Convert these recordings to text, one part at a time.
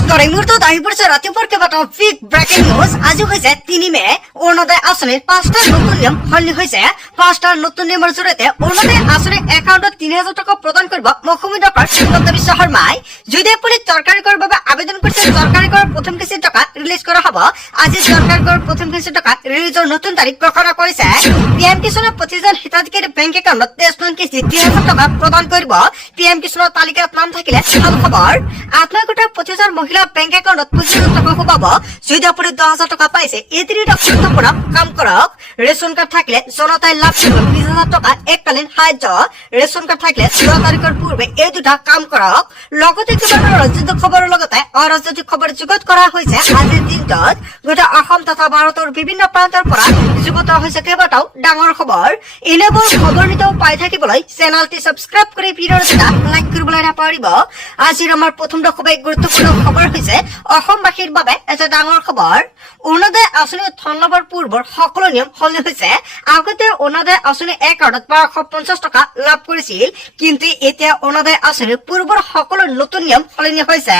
নমস্কাৰ এই মুহূৰ্তত আহি পৰিছে ৰাতিপুৱাৰ কেইবাটাও বিগ ব্ৰেকিং নিউজ। আজি হৈছে 3 মে। অৰুণোদয় আঁচনিৰ 5টা নতুন নিয়ম সলনি হৈছে। 5টা নতুন নিয়মৰ জৰিয়তে অৰুণোদয় আঁচনিৰ একাউণ্টত 3000 টকা প্ৰদান কৰিব মুখ্যমন্ত্ৰী ডক্টৰ হিমন্ত বিশ্ব শৰ্মাই। যদি আপুনি চৰকাৰী কৰৰ বাবে আবেদন কৰিছে, চৰকাৰী কৰৰ প্ৰথম কিস্তি টকা ৰিলিজ কৰা হ'ব। আজি চৰকাৰী কৰৰ প্ৰথম কিস্তি টকা ৰিলিজৰ নতুন তাৰিখ ঘোষণা কৰিছে। পিএম কিষাণৰ প্ৰতিজন হিতাধিকাৰী বেংক একাউণ্টত টেষ্ট কিস্তি 3000 টকা প্ৰদান কৰিব। পিএম কিষাণৰ তালিকাত নাম থাকিলে ভাল খবৰ। আপনার গোটা 25,000 মহিলা ব্যাংক একাউন্টত 25,000 টাকা পাব। যদি আপনি 10,000 টাকা পাইছে, এই তিনিটা গুরুত্বপূর্ণ কাম করক। রেশন কার্ড থাকলে জনতাই লাভ করব 20,000 টাকা এককালীন সাহায্য। রেশন কার্ড থাকলে 6 তারিখের পূর্বে এই দুটা কাম করক। লগতে কেইবাটাও ৰাজনৈতিক খবৰৰ লগতে অৰাজনৈতিক খবৰ যুগত কৰা হৈছে। আজিৰ দিনটোত গোটা অসম তথা ভাৰতৰ বিভিন্ন প্ৰান্তৰ পৰা যুগত হৈছে কেইবাটাও ডাঙৰ খবৰ। এনেবোৰ খবৰ নিতৌ পাই থাকিবলৈ চেনেলটি সাবস্ক্ৰাইব কৰি ভিডিঅ'টো লাইক কৰিবলৈ নাপাহৰিব। আজিৰ আমাৰ প্ৰথম খুবই গুৰুত্বপূৰ্ণ খবৰ হৈছে অসমবাসীৰ বাবে এটা ডাঙৰ খবৰ। অৰুণোদয় আঁচনি ধন লাভৰ পূৰ্বৰ সকলো নিয়ম সলনি হৈছে। আগতে অৰুণোদয় আঁচনি একাউণ্টত 1250 টকা লাভ কৰিছিল, কিন্তু এতিয়া অৰুণোদয় আঁচনিৰ পূৰ্বৰ সকলো নতুন নিয়ম সলনি হৈছে।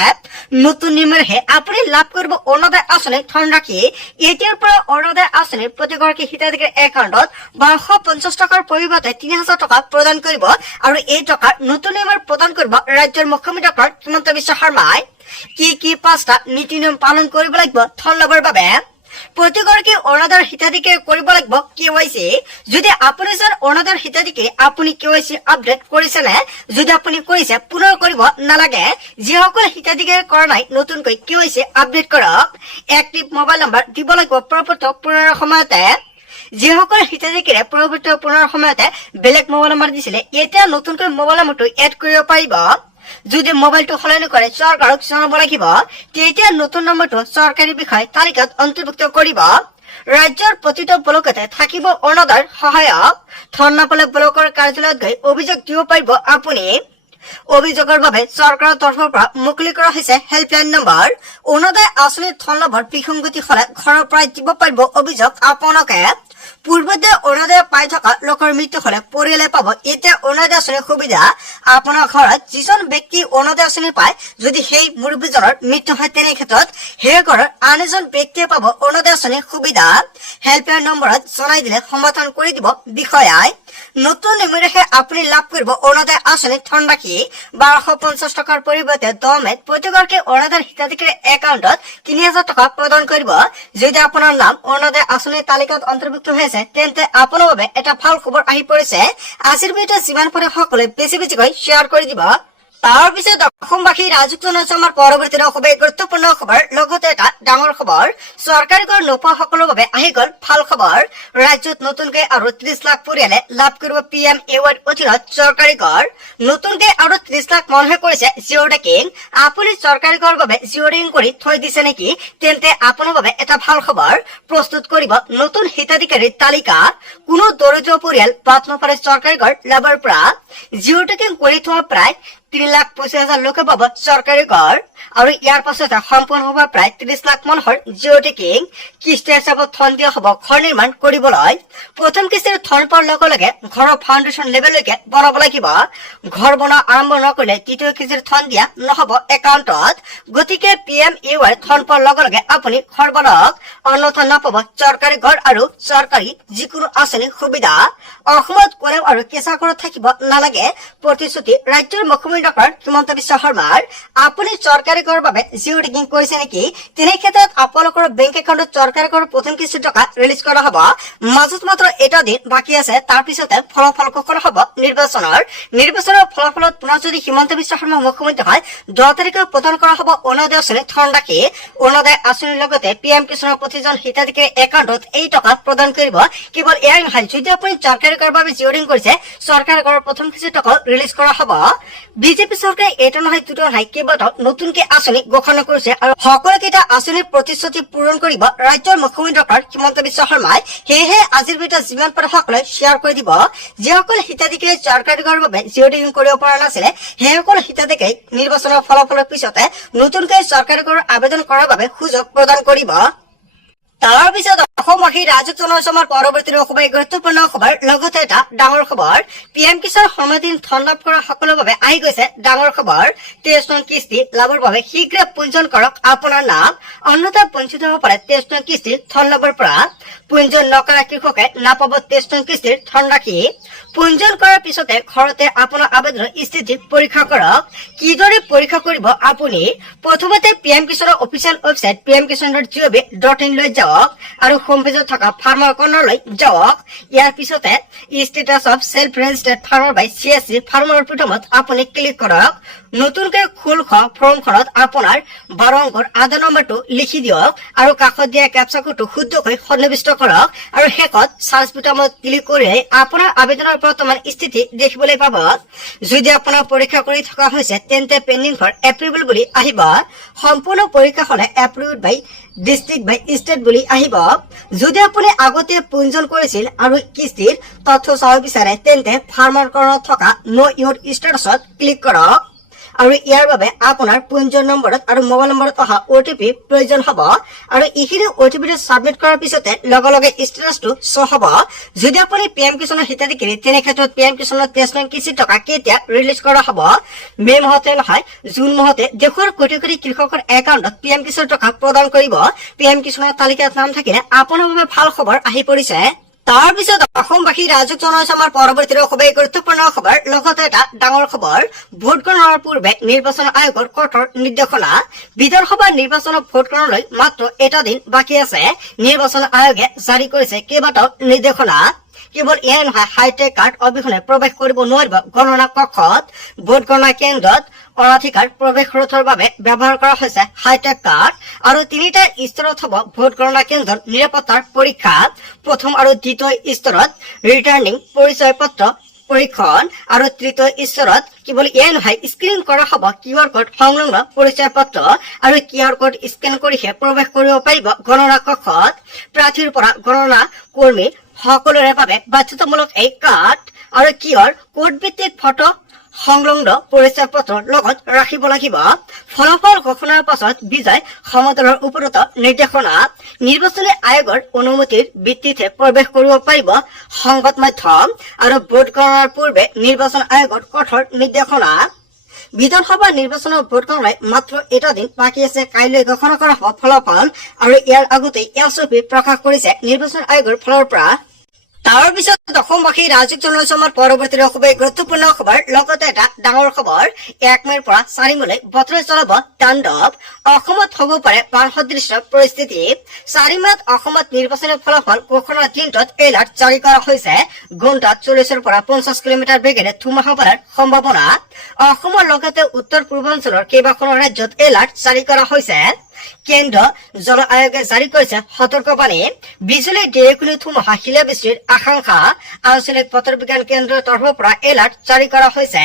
নতুন নিয়মেৰে আপুনি লাভ কৰিব অৰুণোদয় আঁচনিৰ ধনৰাশি। এতিয়াৰ পৰা অৰুণোদয় আঁচনিৰ প্ৰতিগৰাকী হিতাধিকাৰীৰ একাউণ্টত 1250 টকাৰ পৰিৱৰ্তে 3000 টকা প্ৰদান কৰিব আৰু এই টকা নতুন নিয়মৰ প্ৰদান কৰিব ৰাজ্যৰ মুখ্যমন্ত্ৰী ডক্টৰ হিমন্ত বিশ্ব শৰ্মাই। কি 5টা নীতি নিয়ম পালন কৰিব লাগিব ধন লাভৰ বাবে। প্ৰতিগৰাকী অৰুণোদয়ৰ হিতাধিকাৰী কৰিব লাগিব KYC। যদি আপুনি যেন অৰুণোদয়ৰ হিতাধিকাৰী, আপুনি KYC আপডেট কৰিছে নে? যদি আপুনি কৰিছে, পুনৰ কৰিব নালাগে। যিসকল হিতাধিকাৰী কৰা নাই, নতুনকৈ KYC আপডেট কৰক। এক্টিভ মোবাইল নম্বৰ দিব লাগিব পৰৱৰ্তী পুনৰ সময়তে। যিসকল হিতাধিকাৰীয়ে পৰৱৰ্তী পুনৰ সময়তে বেলেগ মোবাইল নম্বৰ দিছিলে, এতিয়া নতুনকৈ মোবাইল নম্বৰটো এড কৰিব পাৰিব। যদি মোবাইলটো সলনি কৰে চৰকাৰক জনাব লাগিব। তেতিয়া নতুন নম্বৰটো চৰকাৰী বিষয় তালিকাত অন্তৰ্ভুক্ত কৰিব। ৰাজ্যৰ প্ৰতিটো ব্লকতে থাকিব অৰুণোদয়ৰ সহায়ক। ধন নাপালে ব্লকৰ কাৰ্যালয়ত গৈ অভিযোগ দিব পাৰিব আপুনি। অভিযোগৰ বাবে চৰকাৰৰ তৰফৰ পৰা মুকলি কৰা হৈছে হেল্পলাইন নম্বৰ। অৰুণোদয় আঁচনিৰ ধন লাভৰ বিসংগতি হলে ঘৰৰ পৰাই দিব পাৰিব অভিযোগ আপোনালোকে। পূৰ্বতে অৰুণোদয় পাই থকা লোকৰ মৃত্যু হলে পৰিয়ালে পাব এতিয়া অৰুণোদয় আঁচনিৰ সুবিধা। আপোনাৰ ঘৰত যিজন ব্যক্তি অৰুণোদয় আঁচনি পায়, যদি সেই মুৰব্বীজনৰ মৃত্যু হয়, তেনে ক্ষেত্ৰত সেই ঘৰৰ আন এজন ব্যক্তিয়ে পাব অৰুণোদয় আঁচনিৰ সুবিধা। হেল্পলাইন নম্বৰত জনাই দিলে সমাধান কৰি দিব বিষয়াই। নতুন নিয়মেৰে আপুনি লাভ কৰিব অৰুণোদয় আঁচনিৰ ধনৰাশি। 1250 টকাৰ পৰিৱৰ্তে 10 মেত প্ৰতিগৰাকী অৰুণোদয় হিতাধিকাৰীৰ একাউণ্টত 3000 টকা প্ৰদান কৰিব। যদি আপোনাৰ নাম অৰুণোদয় আঁচনিৰ তালিকাত অন্তৰ্ভুক্ত হৈছে, তেন্তে আপোনাৰ বাবে এটা ভাল খবৰ আহি পৰিছে। আজিৰ ভিডিঅ'টো যিমান পাৰে সকলোৱে বেছিকৈ শ্বেয়াৰ কৰি দিব। তাৰ পিছত অসমবাসী ৰাজুক জনজমাৰ পৰৱৰ্তী খুবেই গুৰুত্বপূৰ্ণ খবৰ, লগতে এটা ডাঙৰ খবৰ। চৰকাৰী ঘৰ নোপোৱা সকলৰ বাবে আহি গল ভাল খবৰ। ৰাজ্যত নতুনকৈ আৰু 30 লাখ পৰিয়ালে লাভ কৰিব PMAY অধীনত চৰকাৰী ঘৰ। নতুনকৈ আৰু 30 লাখ মানুহে কৰিছে জিঅ' টেকিং। আপুনি চৰকাৰী ঘৰৰ বাবে জিঅ' টেকিং কৰি থৈ দিছে নেকি? তেন্তে আপোনাৰ বাবে এটা ভাল খবৰ। প্ৰস্তুত কৰিব নতুন হিতাধিকাৰীৰ তালিকা। কোনো দৰিদ্ৰ পৰিয়াল বাদ নপৰে চৰকাৰী ঘৰ লাভৰ পৰা। জিঅ' টেকিং কৰি থোৱা প্ৰায় 3,25,000 লোকে পাব চৰকাৰী ঘৰ আৰু ইয়াৰ পাছতে সম্পূৰ্ণ হ'ব প্ৰায় 30 লাখ মানুহৰ জিঅ' টেকিং। কিস্তি হিচাপত ধন দিয়া হ'ব ঘৰ নিৰ্মাণ কৰিবলৈ। প্ৰথম কিস্তিৰ ধন পোৱাৰ লগে লগে ঘৰৰ ফাউণ্ডেশ্যন লেভেললৈকে বনাব লাগিব। ঘৰ বনোৱা আৰম্ভ নকৰিলে দ্বিতীয় কিস্তিৰ ধন দিয়া নহ'ব একাউণ্টত। গতিকে PMAY ধন পোৱাৰ লগে লগে আপুনি ঘৰ বনাওক, অন্যথা নাপাব চৰকাৰী ঘৰ আৰু চৰকাৰী যিকোনো আঁচনিৰ সুবিধা। অসমত কোনেও আৰু কেঁচা ঘৰত থাকিব নালাগে, প্ৰতিশ্ৰুতি ৰাজ্যৰ মুখ্যমন্ত্ৰী ডক্টৰ হিমন্ত বিশ্ব শৰ্মাৰ। আপুনি চৰকাৰী ঘৰৰ বাবে জিঅ' টেকিং কৰিছে নেকি? তেনে ক্ষেত্ৰত আপোনালোকৰ বেংক একাউণ্টত চৰকাৰী ঘৰৰ প্ৰথম কিস্তি টকা ৰিলিজ কৰা হ'ব। মাজত মাত্ৰ এটা দিন বাকী আছে, তাৰ পিছতে ফলাফল ঘোষণা হ'ব নিৰ্বাচনৰ ফলাফলত পুনৰ যদি হিমন্ত বিশ্ব শৰ্মা মুখ্যমন্ত্ৰী হয়, 10 তাৰিখে প্ৰদান কৰা হ'ব অৰুণোদয় আঁচনিৰ ধনৰাশি। অৰুণোদয় আঁচনিৰ লগতে PM কিষাণৰ প্ৰতিজন হিতাধিকাৰীৰ একাউণ্টত এই টকা প্ৰদান কৰিব। কেৱল এয়াই নহয়, যদি আপুনি চৰকাৰী ঘৰৰ বাবে জিঅ' টেকিং কৰিছে, চৰকাৰী ঘৰৰ প্ৰথম কিস্তি টকা ৰিলিজ কৰা হ'ব। বিজেপি চৰকাৰে এটা নহয় দুটা নহয় কেইবাটাও নতুনকৈ আঁচনি ঘোষণা কৰিছে আৰু সকলোকেইটা আঁচনিৰ প্ৰতিশ্ৰুতি পূৰণ কৰিব ৰাজ্যৰ মুখ্যমন্ত্ৰী ডক্টৰ হিমন্ত বিশ্ব শৰ্মাই। সেয়েহে আজিৰ ভিডিঅ'ত যিমান পাৰে সকলোৱে শ্বেয়াৰ কৰি দিব। যিসকল হিতাধিকাৰীয়ে চৰকাৰী ঘৰৰ বাবে জিঅ' টেকিং কৰিব পৰা নাছিলে, সেইসকল হিতাধিকাৰীক নিৰ্বাচনৰ ফলাফলৰ পিছতে নতুনকৈ চৰকাৰী ঘৰৰ আবেদন কৰাৰ বাবে সুযোগ প্ৰদান কৰিব। তাৰ পিছত অসমবাসী ৰাইজক জনাইছো আমাৰ পৰৱৰ্তী অসমৰ গুৰুত্বপূৰ্ণ খবৰ লগতে এটা ডাঙৰ খবৰ PM কিষাণ সন্মানীয় ধন লাভ কৰা সকলৰ বাবে আহি গৈছে ডাঙৰ খবৰ 23 নং কিস্তি লাভৰ বাবে শীঘ্ৰে পঞ্জীয়ন কৰক আপোনাৰ নাম অন্যথা বঞ্চিত হ'ব পাৰে 23 নং কিস্তিৰ ধন লাভৰ পৰা পঞ্জীয়ন নকৰা কৃষকে নাপাব 23 নং কিস্তিৰ ধন ৰাখি পঞ্জীয়ন কৰাৰ পিছতে ঘৰতে আপোনাৰ আবেদনৰ স্থিতি পৰীক্ষা কৰক কিদৰে পৰীক্ষা কৰিব আপুনি প্ৰথমতে PM কিষাণৰ অফিচিয়েল ৱেবছাইট pmkisan.gov.in লৈ যাওক আৰু হোম পেজত থকা ফাৰ্মাৰ কৰ্ণাৰলৈ যাওক ইয়াৰ পিছতে status of self registered farmer by CSC farmer প্ৰথমত আপুনি ক্লিক কৰক নতুনকৈ খোল খোৱা ফৰ্মখনত আপোনাৰ 12 অংকৰ আধাৰ নম্বৰটো লিখি দিয়ক আৰু কাষত দিয়া কেপচা কোডটো শুদ্ধকৈ সন্নিৱিষ্ট কৰক আৰু শেষত সাৰ্চ বুটামত ক্লিক কৰি আপোনাৰ আবেদনৰ বৰ্তমান স্থিতি দেখিবলৈ পাব যদি আপোনাৰ পৰীক্ষা কৰি থকা হৈছে তেন্তে পেন্ডিং ফৰ এপ্ৰুভেল বুলি আহিব সম্পূৰ্ণ পৰীক্ষাখনে এপ্ৰুভড বাই ডিস্ট্ৰিক্ট বাই ষ্টেট বুলি আহিব যদি আপুনি আগতে পঞ্জীয়ন কৰিছিল আৰু কিস্তিৰ তথ্য চাব বিচাৰে তেন্তে ফাৰ্মাৰ কৰ্ণাৰত থকা নো ইউৰ ষ্টেটাছত ক্লিক কৰক আৰু ইয়াৰ বাবে আপোনাৰ পঞ্জীয়ন নম্বৰত আৰু মোবাইল নম্বৰত অহা OTP প্ৰয়োজন হ'ব আৰু ইখিনি OTP সাবমিট কৰাৰ পিছতে লগে লগে ষ্টেটাছটো শ্ব' হ'ব যদি আপুনি PM কিষাণৰ হিতাধিকাৰী তেনে ক্ষেত্ৰত PM কিষাণৰ 23 নং কিস্তিৰ টকা কেতিয়া ৰিলিজ কৰা হ'ব মে মাহতে নহয় জুন মাহতে দেশৰ কোটি কোটি কৃষকৰ একাউণ্টত PM কিষাণৰ টকা প্ৰদান কৰিব PM কিষাণৰ তালিকাত নাম থাকিলে আপোনাৰ বাবে ভাল খবৰ আহি পৰিছে তাৰ পিছত অসমবাসী ৰাইজক জনাইছো আমাৰ পৰৱৰ্তী খুবেই গুৰুত্বপূৰ্ণ খবৰ লগতে এটা ডাঙৰ খবৰ ভোট গণনাৰ পূৰ্বে নিৰ্বাচন আয়োগৰ কঠোৰ নিৰ্দেশনা বিধানসভা নিৰ্বাচনত ভোট গণনালৈ মাত্ৰ এটা দিন বাকী আছে নিৰ্বাচন আয়োগে জাৰি কৰিছে কেইবাটাও নিৰ্দেশনা কেৱল এয়াই নহয় হাইটেক কাৰ্ড অবিহনে প্ৰৱেশ কৰিব নোৱাৰিব গণনা কক্ষত ভোট গণনা কেন্দ্ৰত অনাধিকাৰ প্ৰৱেশ ৰোধৰ বাবে ব্যৱহাৰ কৰা হৈছে হাইটেক কাৰ্ড আৰু তিনিটা স্তৰত হ'ব ভোট গণনা কেন্দ্ৰৰ নিৰাপত্তাৰ পৰীক্ষা প্ৰথম আৰু দ্বিতীয় স্তৰত ৰিটাৰ্নিং পৰিচয় পত্ৰ পৰীক্ষণ আৰু তৃতীয় স্তৰত কেৱল এয়াই নহয় স্ক্ৰিন কৰা হ'ব QR কোড সংলগ্ন পৰিচয় পত্ৰ আৰু QR কোড স্কেন কৰিহে প্ৰৱেশ কৰিব পাৰিব গণনা কক্ষত প্ৰাৰ্থীৰ পৰা গণনা কৰ্মী সকলোৰে বাবে বাধ্যতামূলক এই কাৰ্ড আৰু QR কোড ভিত্তিক ফটো সংলগ্ন পৰিচয় পত্ৰৰ লগত ৰাখিব লাগিব ফলাফল ঘোষণাৰ পাছত বিজয় সমদলৰ ওপৰত নিৰ্দেশনা নিৰ্বাচনী আয়োগৰ অনুমতিৰ ভিত্তিতে প্ৰৱেশ কৰিব পাৰিব সংবাদ মাধ্যম আৰু ভোট গণনাৰ পূৰ্বে নিৰ্বাচন আয়োগৰ কঠোৰ নিৰ্দেশনা বিধানসভা নিৰ্বাচনৰ ভোট গণনাই মাত্ৰ এটা দিন বাকী আছে কাইলৈ ঘোষণা কৰা হ'ব ফলাফল আৰু ইয়াৰ আগতে SOP প্ৰকাশ কৰিছে নিৰ্বাচন আয়োগৰ ফালৰ পৰা তাৰ পিছত অসমবাসী ৰাইজক জনাইছো আমাৰ পৰৱৰ্তী খুবেই গুৰুত্বপূৰ্ণ খবৰ লগতে এটা ডাঙৰ খবৰ 1 মেৰ পৰা 4 মেলৈ বতৰ চলাব তাণ্ডৱ অসমত হ'ব পাৰে বান সদৃশ পৰিস্থিতি 4 মেত অসমত নিৰ্বাচনী ফলাফল ঘোষণাৰ দিনটোত এলাৰ্ট জাৰি কৰা হৈছে ঘণ্টাত 40 ৰ পৰা 50 কিলোমিটাৰ বেগেৰে ধুমুহা পৰাৰ সম্ভাৱনা অসমৰ লগতে উত্তৰ পূৰ্বাঞ্চলৰ কেইবাখনো ৰাজ্যত এলাৰ্ট জাৰি কৰা হৈছে কেন্দ্ৰ জল আয়োগে জাৰি কৰিছে সতৰ্কবাণী বিজুলী ঢেৰেকনি ধুমুহা শিলাবৃষ্টিৰ আশংকা আঞ্চলিক বতৰ বিজ্ঞান কেন্দ্ৰৰ তৰফৰ পৰা এলাৰ্ট জাৰি কৰা হৈছে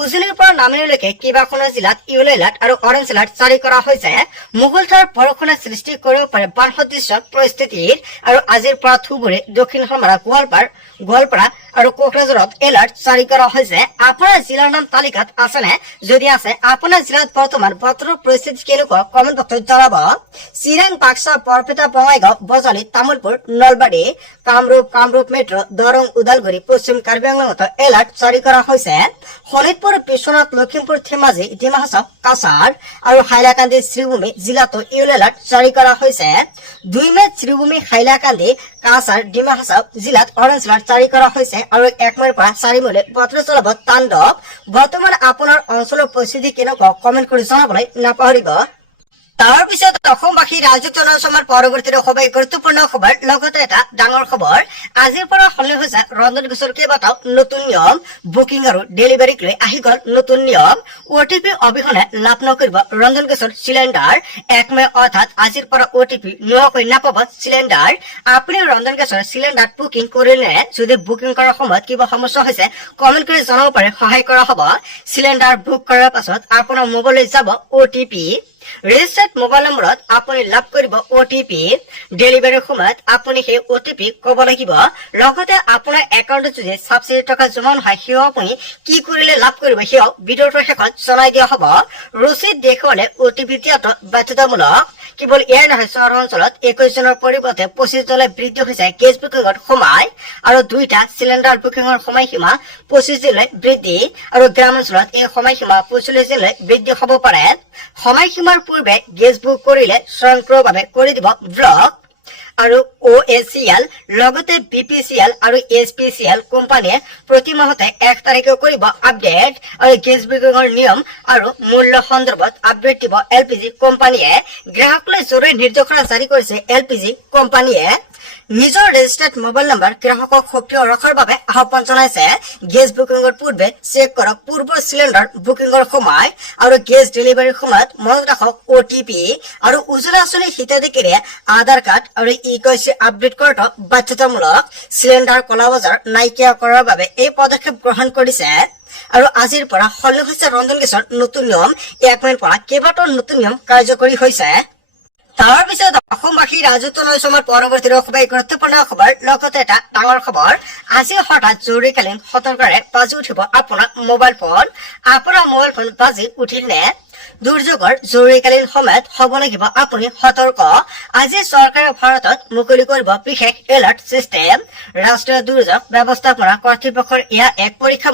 উজনিৰ পৰা নামনিলৈকে কেইবাখনো জিলাত ইয়েলো এলাৰ্ট আৰু অৰেঞ্জ এলাৰ্ট জাৰি কৰা হৈছে মুঘলধাৰ বৰষুণে সৃষ্টি কৰিব পাৰে বান সদৃশ পৰিস্থিতিৰ আৰু আজিৰ পৰা ধুবুৰী দক্ষিণ হালমাৰা গোৱালপাৰা আৰু কোকৰাঝাৰত এলাৰ্ট জাৰি কৰা হৈছে আপোনাৰ জিলাৰ নাম তালিকাত আছেনে যদি আছে আপোনাৰ জিলাত বৰ্তমান বতৰৰ পৰিস্থিতি কেনেকুৱা কমেণ্ট বক্সত জনাব চিৰাং বাক্সা বৰপেটা বঙাইগাঁও বজালী তামুলপুৰ নলবাৰী কামৰূপ মেট্ৰ দৰং ওদালগুৰি পশ্চিম কাৰ্বি আংলঙত এলাৰ্ট জাৰি কৰা হৈছে শোণিতপুৰ বিশ্বনাথ লখিমপুৰ ধেমাজি ডিমা হাছাও কাছাৰ আৰু হাইলাকান্দি শ্ৰীভূমি জিলাতো ইয়েলো এলাৰ্ট জাৰি কৰা হৈছে 2 মেত শ্ৰীভূমি হাইলাকান্দি কাছাৰ ডিমা হাছাও জিলাত অৰেঞ্জ এলাৰ্ট জাৰি কৰা হৈছে আৰু 1 মেৰ পৰা 4 মেলৈ বতৰ চলাব তাণ্ডৱ বৰ্তমান আপোনাৰ অঞ্চলৰ পৰিস্থিতি কেনেকুৱা কমেণ্ট কৰি জনাবলৈ নাপাহৰিব তাৰ পিছত অসমবাসী ৰাইজক জনাইছো আমাৰ পৰৱৰ্তী খুবেই গুৰুত্বপূৰ্ণ খবৰ লগতে এটা ডাঙৰ খবৰ আজিৰ পৰা সলনি হৈছে ৰন্ধন গেছৰ কেইবাটাও নতুন নিয়ম বুকিং আৰু ডেলিভাৰীক লৈ আহি গ'ল নতুন নিয়ম OTP অবিহনে লাভ নকৰিব ৰন্ধন গেছৰ চিলিণ্ডাৰ 1 মে অৰ্থাৎ আজিৰ পৰা OTP নোহোৱাকৈ নাপাব চিলিণ্ডাৰ আপুনি ৰন্ধন গেছৰ চিলিণ্ডাৰ বুকিং কৰিলে যদি বুকিং কৰাৰ সময়ত কিবা সমস্যা হৈছে কমেণ্ট কৰি জনাব পাৰে সহায় কৰা হ'ব চিলিণ্ডাৰ বুক কৰাৰ পাছত আপোনাৰ মোবাইললৈ যাব OTP ৰেজিষ্টাৰ্ড মোবাইল নম্বৰত আপুনি লাভ কৰিব OTP ডেলিভাৰীৰ সময়ত আপুনি সেই OTP ক'ব লাগিব লগতে আপোনাৰ একাউণ্টত যদি সাবচিডি টকা জমা নহয় সেয়া আপুনি কি কৰিলে লাভ কৰিব সেয়া ভিডিঅ'টোৰ শেষত জনাই দিয়া হ'ব ৰচিদ দেখুৱালে OTP দিয়াটো বাধ্যতামূলক কেৱল ইয়াৰ নহয়, চহৰ অঞ্চলত 21 জনৰ পৰিৱৰ্তে 25 জনলৈ বৃদ্ধি হৈছে গেছ বুকিঙত সময়, আৰু 2টা চিলিণ্ডাৰ বুকিঙৰ সময়সীমা 25 দিনলৈ বৃদ্ধি, আৰু গ্ৰামাঞ্চলত এই সময়সীমা 45 দিনলৈ বৃদ্ধি হ'ব পাৰে। সময়সীমাৰ পূৰ্বে গেছ বুক কৰিলে স্বয়ংক্ৰিয়ভাৱে কৰি দিব ব্লক। আৰু OACL লগতে BPCL আৰু SPCL কোম্পানীয়ে প্ৰতি মাহতে 1 তাৰিখে কৰিব আপডেট, আৰু গেছ বুকিঙৰ নিয়ম আৰু মূল্য সন্দৰ্ভত আপডেট দিব LPG কোম্পানীয়ে। গ্ৰাহকলৈ জৰুৰী নিৰ্দেশনা জাৰি কৰিছে LPG কোম্পানীয়ে। নিজৰ ৰেজিষ্টাৰ্ড মোবাইল নম্বৰ গ্ৰাহকক সক্ৰিয় ৰখাৰ বাবে আহ্বান জনাইছে। গেছ বুকিঙৰ পূৰ্বে চেক কৰক পূৰ্বৰ চিলিণ্ডাৰ বুকিঙৰ সময়, আৰু গেছ ডেলিভাৰীৰ সময়ত মনত ৰাখক OTP, আৰু উজ্জ্বলা আঁচনিৰ হিতাধিকাৰীয়ে আধাৰ কাৰ্ড আৰু EKYC আপডেট কৰাটো বাধ্যতামূলক। চিলিণ্ডাৰ কলাবজাৰ নাইকিয়া কৰাৰ বাবে এই পদক্ষেপ গ্ৰহণ কৰিছে। আৰু আজিৰ পৰা সলনি হৈছে ৰন্ধন গেছৰ নতুন নিয়ম। 1 মে'ৰ পৰা কেইবাটাও নতুন নিয়ম কাৰ্যকৰী হৈছে। তাৰ পিছত অসমবাসী ৰাজত্ব লৈ চমাৰ পৰৱৰ্তী খুবেই গুৰুত্বপূৰ্ণ খবৰ, লগতে এটা ডাঙৰ খবৰ। আজি হঠাৎ জৰুৰীকালীন সতৰ্কৰে বাজি উঠিব আপোনাৰ মোবাইল ফোন। আপোনাৰ মোবাইল ফোন বাজি উঠিলে দুৰ্যোগৰ জৰুৰীকালীন সময়ত হ'ব লাগিব আপুনি সতৰ্ক। আজি চৰকাৰে ভাৰতত মুকলি কৰিব বিশেষ এলাৰ্ট চিষ্টেম। ৰাষ্ট্ৰীয় দুৰ্যোগ ব্যৱস্থাপনা কৰ্তৃপক্ষৰ এয়া এক পৰীক্ষা